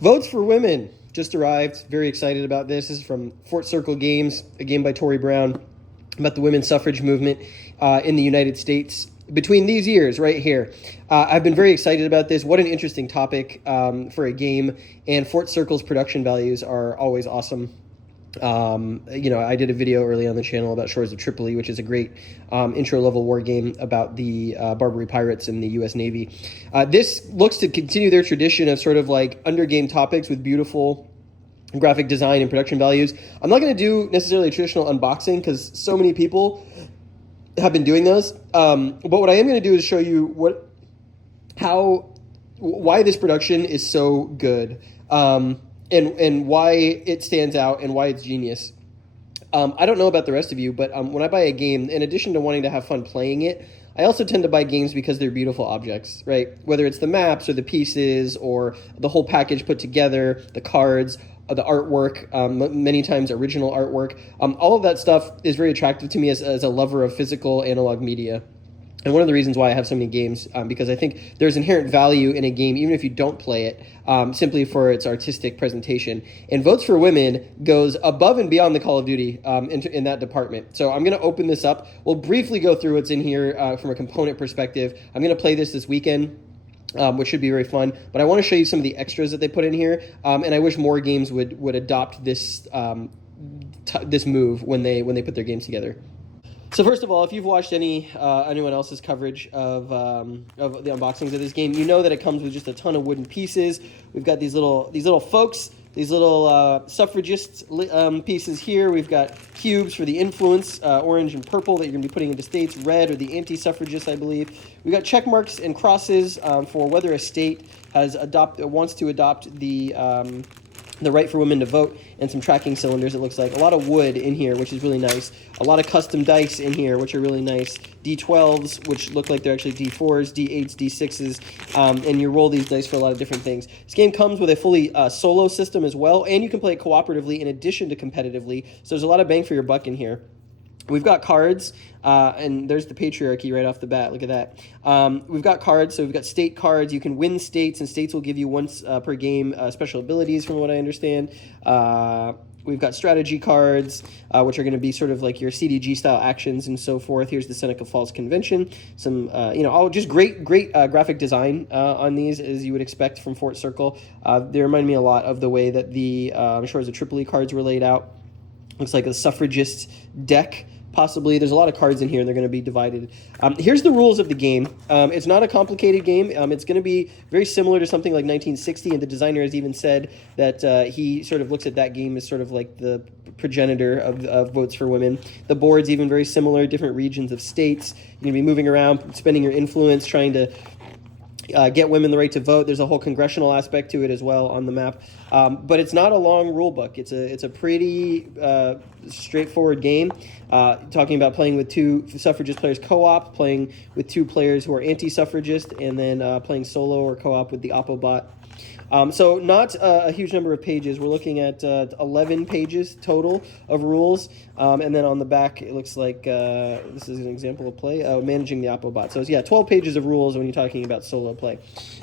Votes for Women just arrived. Very excited about this. This is from Fort Circle Games, a game by Tori Brown about the women's suffrage movement in the United States between these years right here. I've been very excited about this. What an interesting topic for a game. And Fort Circle's production values are always awesome. I did a video early on the channel about Shores of Tripoli, which is a great intro-level war game about the Barbary pirates in the U.S. Navy. This looks to continue their tradition of sort of like undergame topics with beautiful graphic design and production values. I'm not going to do necessarily a traditional unboxing because so many people have been doing those. But what I am going to do is show you why this production is so good. And why it stands out and why it's genius. I don't know about the rest of you, but when I buy a game, in addition to wanting to have fun playing it, I also tend to buy games because they're beautiful objects, right? Whether it's the maps or the pieces or the whole package put together, the cards, the artwork, many times original artwork. All of that stuff is very attractive to me as a lover of physical analog media. And one of the reasons why I have so many games, because I think there's inherent value in a game, even if you don't play it, simply for its artistic presentation. And Votes for Women goes above and beyond the Call of Duty in that department. So I'm going to open this up. We'll briefly go through what's in here from a component perspective. I'm going to play this weekend. Which should be very fun. But I want to show you some of the extras that they put in here, and I wish more games would adopt this this move when they put their games together. So first of all, if you've watched anyone else's coverage of the unboxings of this game, you know that it comes with just a ton of wooden pieces. We've got these little folks, these little suffragist pieces here. We've got cubes for the influence, orange and purple, that you're going to be putting into states. Red are the anti-suffragists, I believe. We've got check marks and crosses for whether a state wants to adopt the right for women to vote, and some tracking cylinders, it looks like. A lot of wood in here, which is really nice. A lot of custom dice in here, which are really nice. D12s, which look like they're actually D4s, D8s, D6s, and you roll these dice for a lot of different things. This game comes with a fully solo system as well, and you can play it cooperatively in addition to competitively, so there's a lot of bang for your buck in here. We've got cards, and there's the patriarchy right off the bat. Look at that. We've got cards, so we've got state cards. You can win states, and states will give you once per game special abilities, from what I understand. We've got strategy cards, which are going to be sort of like your CDG-style actions and so forth. Here's the Seneca Falls Convention. Some, just great graphic design on these, as you would expect from Fort Circle. They remind me a lot of the way that the Shores of Tripoli cards were laid out. Looks like a suffragist deck, possibly. There's a lot of cards in here, and they're going to be divided. Here's the rules of the game. It's not a complicated game. It's going to be very similar to something like 1960, and the designer has even said that he sort of looks at that game as sort of like the progenitor of Votes for Women. The board's even very similar, different regions of states. You're going to be moving around, spending your influence, trying to get women the right to vote. There's a whole congressional aspect to it as well on the map. But it's not a long rule book. It's a pretty straightforward game. Talking about playing with two suffragist players co-op, playing with two players who are anti-suffragist, and then playing solo or co-op with the Oppobot. So not a huge number of pages. We're looking at 11 pages total of rules. And then on the back, it looks like this is an example of play, managing the Oppobot. So yeah, 12 pages of rules when you're talking about solo play.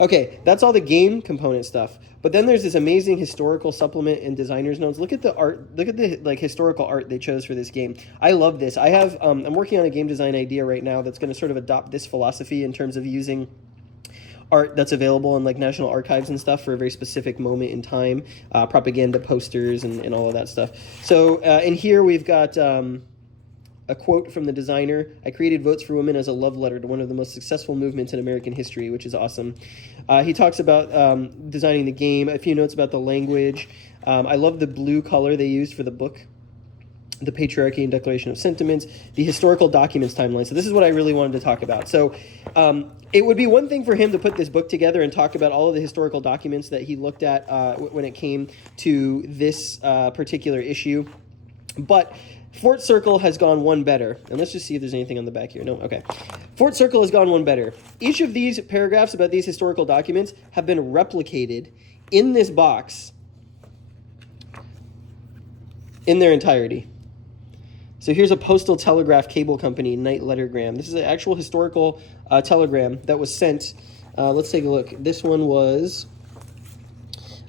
Okay, that's all the game component stuff. But then there's this amazing historical supplement and designer's notes. Look at the art. Look at the historical art they chose for this game. I love this. I have I'm working on a game design idea right now that's going to sort of adopt this philosophy in terms of using art that's available in like National Archives and stuff for a very specific moment in time, propaganda posters and all of that stuff. So in here we've got a quote from the designer. I created Votes for Women as a love letter to one of the most successful movements in American history, which is awesome. He talks about designing the game, a few notes about the language. I love the blue color they used for the book. The Patriarchy and Declaration of Sentiments, the historical documents timeline. So this is what I really wanted to talk about. So it would be one thing for him to put this book together and talk about all of the historical documents that he looked at when it came to this particular issue. But Fort Circle has gone one better. And let's just see if there's anything on the back here. No? Okay. Fort Circle has gone one better. Each of these paragraphs about these historical documents have been replicated in this box in their entirety. So here's a postal telegraph cable company, Night Lettergram. This is an actual historical telegram that was sent. Let's take a look. This one was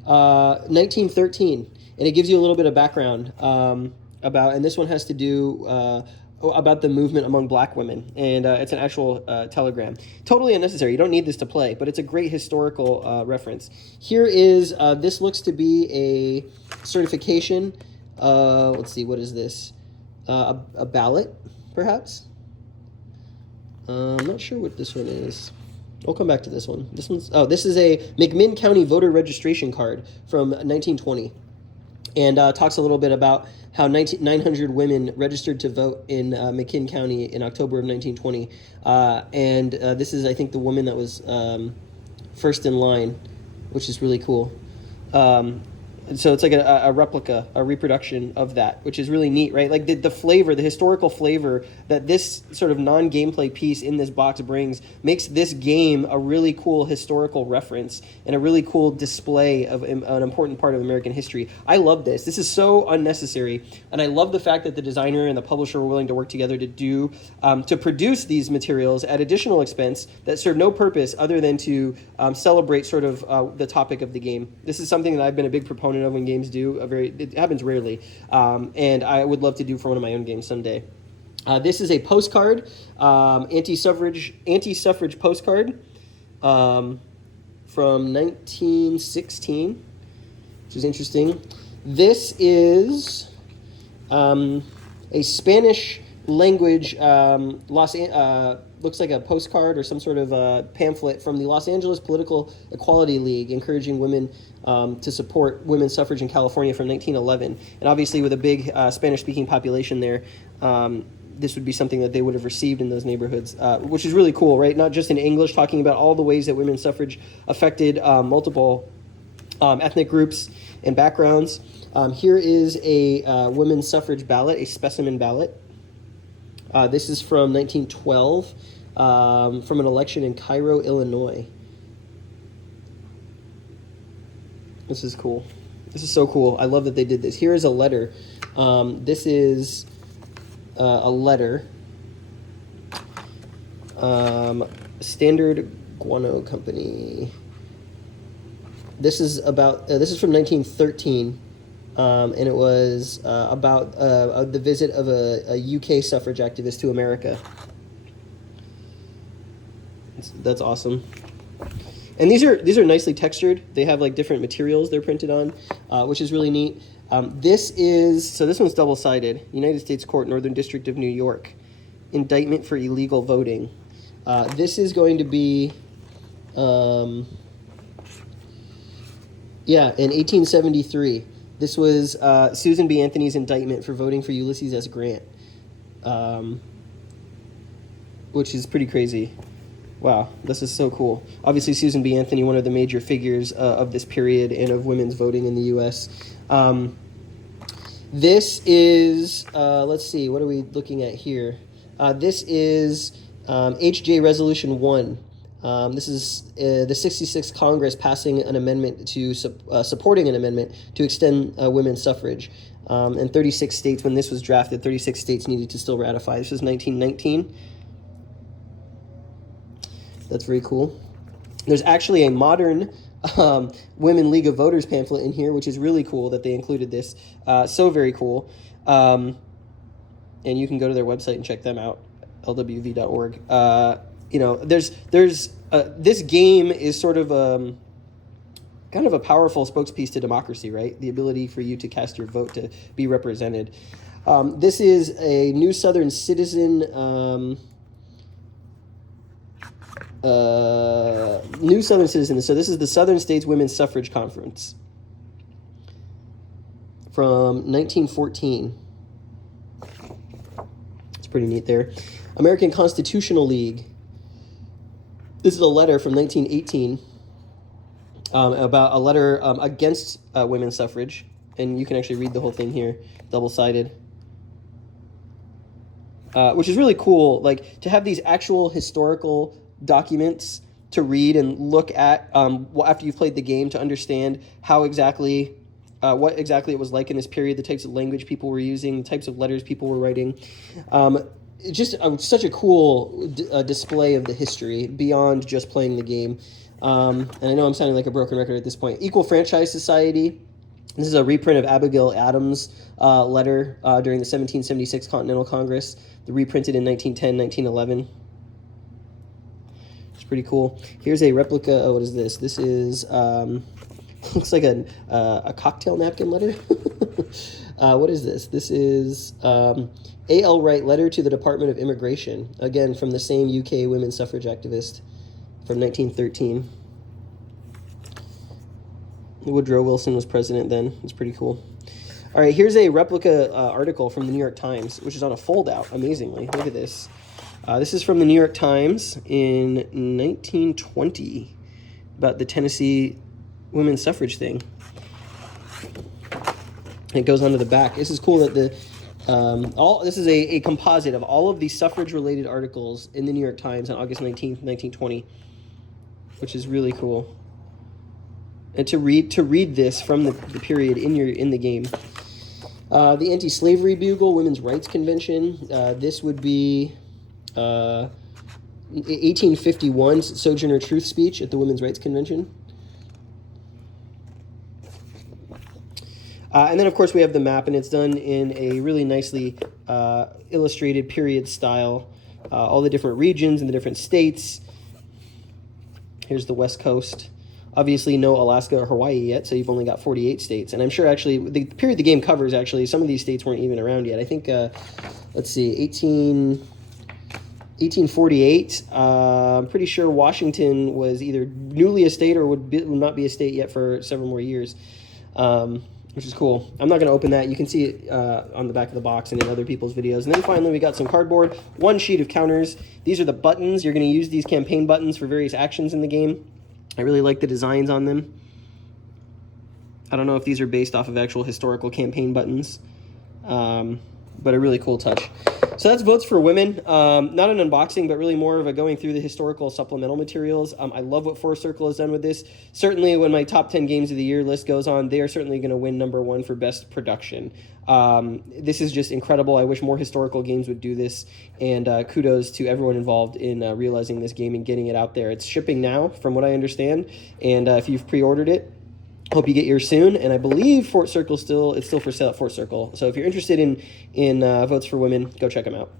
1913, and it gives you a little bit of background about, and this one has to do about the movement among black women, and it's an actual telegram. Totally unnecessary. You don't need this to play, but it's a great historical reference. Here is, this looks to be a certification. Let's see, what is this? A ballot, perhaps? I'm not sure what this one is. We'll come back to this one. This is a McMinn County voter registration card from 1920, and talks a little bit about how 900 women registered to vote in McMinn County in October of 1920. And this is, I think, the woman that was first in line, which is really cool. So it's like a replica, a reproduction of that, which is really neat, right? Like the flavor, the historical flavor that this sort of non-gameplay piece in this box brings makes this game a really cool historical reference and a really cool display of an important part of American history. I love this. This is so unnecessary, and I love the fact that the designer and the publisher were willing to work together to produce these materials at additional expense that serve no purpose other than to celebrate sort of the topic of the game. This is something that I've been a big proponent of when games do. It happens rarely, and I would love to do for one of my own games someday. This is a postcard, anti-suffrage postcard from 1916, which is interesting. This is a Spanish language, looks like a postcard or some sort of pamphlet from the Los Angeles Political Equality League, encouraging women to support women's suffrage in California from 1911. And obviously with a big Spanish-speaking population there, this would be something that they would have received in those neighborhoods, which is really cool, right? Not just in English, talking about all the ways that women's suffrage affected multiple ethnic groups and backgrounds. Here is a women's suffrage ballot, a specimen ballot. This is from 1912, from an election in Cairo, Illinois. This is cool. This is so cool. I love that they did this. Here is a letter. This is a letter. Standard Guano Company. This is about. This is from 1913. And it was about the visit of a UK suffrage activist to America. That's awesome. And these are nicely textured. They have like different materials they're printed on, which is really neat. This one's double-sided. United States Court, Northern District of New York. Indictment for illegal voting. This is going to be, in 1873. This was Susan B. Anthony's indictment for voting for Ulysses S. Grant, which is pretty crazy. Wow, this is so cool. Obviously, Susan B. Anthony, one of the major figures of this period and of women's voting in the U.S. This is, let's see, what are we looking at here? This is H.J. Resolution 1. This is the 66th Congress passing an amendment to supporting an amendment to extend women's suffrage. And 36 states, when this was drafted, 36 states needed to still ratify. This was 1919. That's very cool. There's actually a modern Women League of Voters pamphlet in here, which is really cool that they included this. So very cool. And you can go to their website and check them out, lwv.org. There's this game is sort of kind of a powerful spokespiece to democracy, right? The ability for you to cast your vote, to be represented. This is a New Southern Citizen. New Southern Citizen. So this is the Southern States Women's Suffrage Conference from 1914. It's pretty neat there. American Constitutional League. This is a letter from 1918 about a letter against women's suffrage, and you can actually read the whole thing here, double-sided, which is really cool. Like to have these actual historical documents to read and look at after you've played the game, to understand how exactly what exactly it was like in this period, the types of language people were using, the types of letters people were writing. Just such a cool display of the history beyond just playing the game. And I know I'm sounding like a broken record at this point. Equal Franchise Society. This is a reprint of Abigail Adams' letter during the 1776 Continental Congress, reprinted in 1910, 1911. It's pretty cool. Here's a replica. Oh, what is this? This is looks like a cocktail napkin letter. What is this? This is A.L. Wright letter to the Department of Immigration, again from the same UK women's suffrage activist from 1913. Woodrow Wilson was president then. It's pretty cool. All right, here's a replica article from the New York Times, which is on a fold-out, amazingly. Look at this. This is from the New York Times in 1920 about the Tennessee women's suffrage thing. It goes onto the back. This is cool that this is a composite of all of the suffrage-related articles in the New York Times on August 19th, 1920, which is really cool. And to read this from the period in the game. The Anti-Slavery Bugle, Women's Rights Convention. This would be 1851's Sojourner Truth speech at the Women's Rights Convention. And then, of course, we have the map, and it's done in a really nicely illustrated period style. All the different regions and the different states. Here's the West Coast. Obviously, no Alaska or Hawaii yet, so you've only got 48 states. And I'm sure, actually, the period the game covers, actually, some of these states weren't even around yet. I think, let's see, 1848. I'm pretty sure Washington was either newly a state or would not be a state yet for several more years, which is cool. I'm not going to open that. You can see it on the back of the box and in other people's videos. And then finally, we got some cardboard, one sheet of counters. These are the buttons. You're going to use these campaign buttons for various actions in the game. I really like the designs on them. I don't know if these are based off of actual historical campaign buttons, but a really cool touch. So that's Votes for Women. Not an unboxing, but really more of a going through the historical supplemental materials. I love what Force Circle has done with this. Certainly when my top 10 games of the year list goes on, they are certainly going to win #1 for best production. This is just incredible. I wish more historical games would do this, and kudos to everyone involved in realizing this game and getting it out there. It's shipping now, from what I understand, and if you've pre-ordered it, hope you get yours soon. And I believe Force Circle it's still for sale at Force Circle. So if you're interested in Votes for Women, go check them out.